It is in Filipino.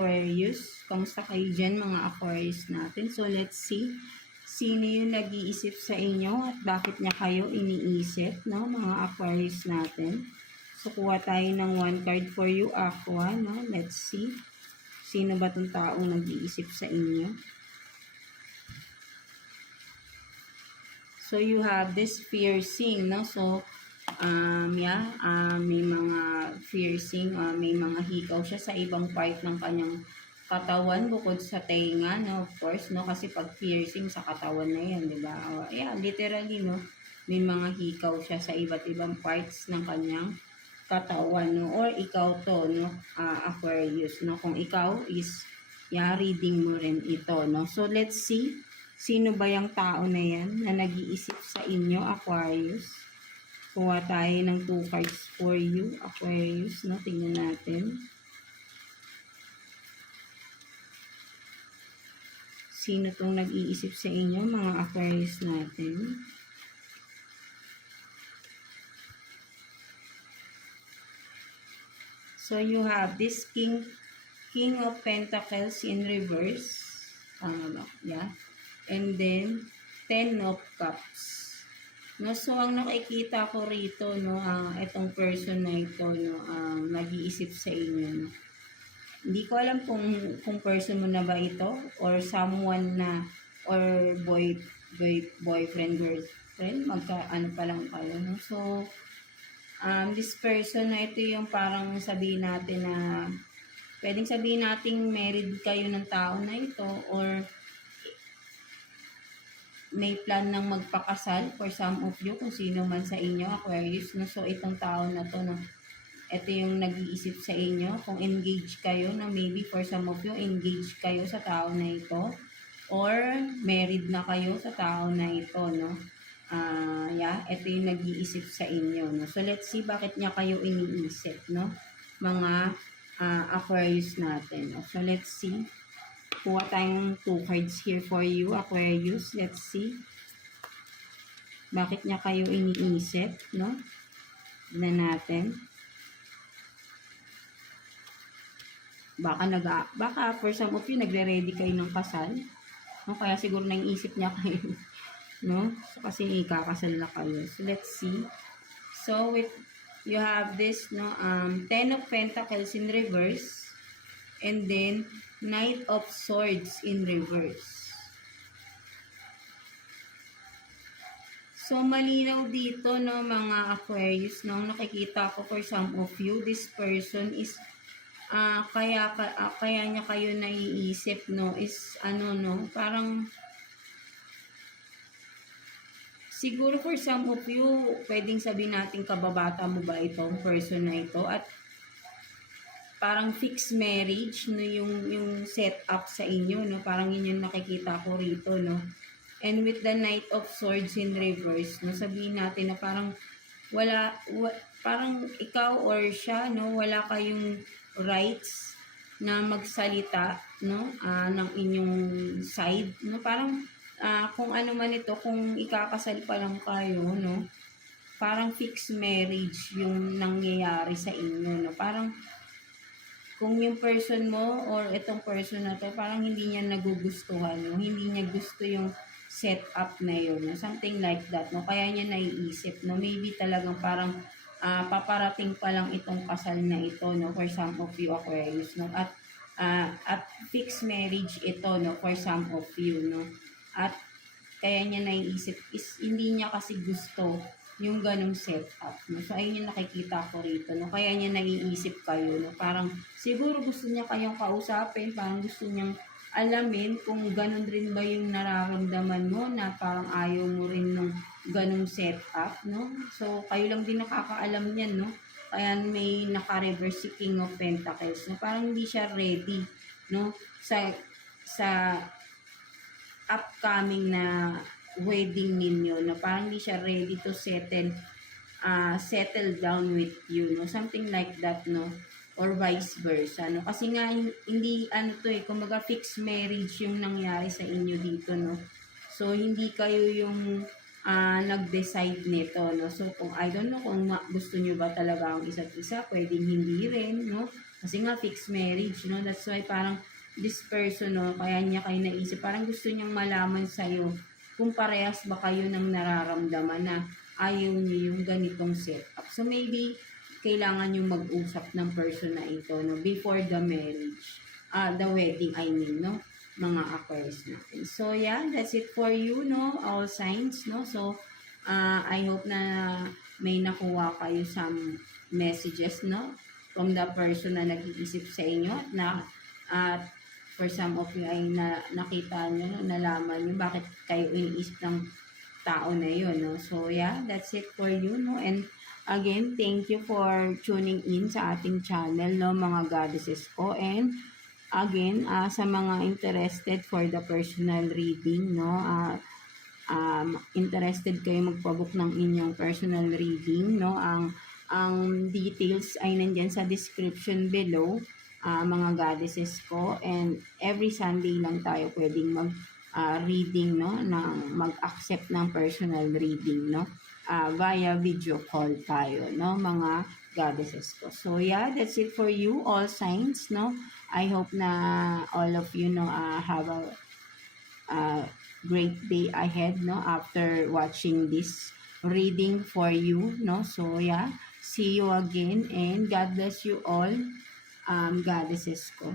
Aquarius. Kamusta kayo dyan mga Aquarius natin? So let's see. Sino yung nag-iisip sa inyo at bakit niya kayo iniisip, no? Mga Aquarius natin. So kuha tayo ng one card for you, Aqua, no? Let's see. Sino ba tong taong nag-iisip sa inyo? So you have this piercing, no? So may mga piercing, may mga hikaw siya sa ibang part ng kanyang katawan bukod sa tenga, no? Of course, no? Kasi pag piercing sa katawan na yan, di ba? Literally, no? May mga hikaw siya sa iba't ibang parts ng kanyang katawan, no? Or ikaw to, no? Aquarius, no? Kung ikaw is, reading mo rin ito, no? So, let's see. Sino ba yung tao na yan na nag-iisip sa inyo, Aquarius? Kuha tayo ng 2 cards for you, Aquarius, no? Tingnan natin. Sino tong nag-iisip sa inyo, mga Aquarius natin? So, you have this King of Pentacles in reverse. Yeah. And then, 10 of Cups. No, so ang nakikita ko rito, no, itong person na ito, no, nag-iisip sa inyo, no. Hindi ko alam kung person mo na ba ito or someone na or boyfriend, girlfriend, ano pa lang kayo, no. So this person na ito yung parang sabihin natin na pwedeng sabihin nating married kayo ng tao na ito or may plan ng magpakasal for some of you, kung sino man sa inyo, Aquarius, no? So, itong tao na to, no? Ito yung nag-iisip sa inyo, kung engaged kayo, na maybe for some of you, engaged kayo sa tao na ito, or married na kayo sa tao na ito, no? Ito yung nag-iisip sa inyo, no? So, let's see bakit niya kayo iniisip, no? Mga Aquarius natin, no? So, let's see. Kuha tayong 2 cards here for you, Aquarius. Let's see. Bakit niya kayo iniisip, no? Tignan natin. Baka for some of you, nagre-ready kayo ng kasal. No? Kaya siguro naiisip niya kayo. No? So, kasi ikakasal na kayo. So, let's see. So, you have this, no? 10 of Pentacles in reverse. And then, Knight of Swords in reverse. So, malinaw dito, no, mga Aquarius, no, nakikita ko for some of you, this person is, kaya niya kayo naiisip, no, is, no, parang, siguro for some of you, pwedeng sabihin natin kababata mo ba itong person na ito, at parang fixed marriage, no, yung set up sa inyo, no, parang yun yung nakikita ko rito, no. And with the Knight of Swords in reverse, no, sabihin natin na parang parang ikaw or siya, no, wala kayong rights na magsalita, no, ng inyong side, no, parang kung ano man ito, kung ikakasal pa lang kayo, no, parang fixed marriage yung nangyayari sa inyo, no, parang kung yung person mo or itong person na to, parang hindi niya nagugustuhan, no? Hindi niya gusto yung setup na yun, no? Something like that, no? Kaya niya naiisip, no? Maybe talagang parang paparating pa lang itong kasal na ito, no? For some of you, Aquarius, no? At fixed marriage ito, no? For some of you, no? At kaya niya naiisip is hindi niya kasi gusto yung ganong setup, no? So, ayun yung nakikita ko rito, no? Kaya niya naiisip kayo, no? Parang, siguro gusto niya kayong kausapin, parang gusto niyang alamin kung ganon rin ba yung nararamdaman mo, na parang ayaw mo rin ng ganong setup, no? So, kayo lang din nakakaalam niyan, no? Kaya may naka-reverse si King of Pentacles, no? Parang hindi siya ready, no? Sa upcoming na wedding ninyo, no, parang hindi siya ready to settle down with you, no, something like that, no, or vice versa, no, kasi nga hindi kumbaga fixed marriage yung nangyari sa inyo dito, no, so hindi kayo yung nag-decide nito, no, so kung I don't know kung gusto nyo ba talaga ang isa't isa, pwedeng hindi rin, no, Kasi nga fixed marriage, no? That's why parang this person, no, kaya niya kayo naisip, parang gusto niyang malaman sa'yo kung parehas ba kayo ng nararamdaman na ayaw niyo yung ganitong setup. So maybe kailangan yung mag-usap ng person na ito, no, before the marriage, the wedding, I mean, no, mga Aquarius natin. So yeah, that's it for you, no, all signs, no. So I hope na may nakuha kayo some messages, no, from the person na nag-iisip sa inyo na at for some of you ay nakita nyo, nalaman nyo bakit kayo iniisip ng tao na yun, no? So, yeah, that's it for you, no? And again, thank you for tuning in sa ating channel, no, mga goddesses ko. And again, sa mga interested for the personal reading, no, interested kayo magpabook ng inyong personal reading, no, ang details ay nandyan sa description below, mga goddesses ko. And every Sunday lang tayo pwedeng mag reading, no, mag-accept ng personal reading, no, via video call tayo, no, mga goddesses ko. So yeah, that's it for you, all signs, no. I hope na all of you, no, have a great day ahead, no, after watching this reading for you, no. So yeah, see you again, and God bless you all, goddesses ko.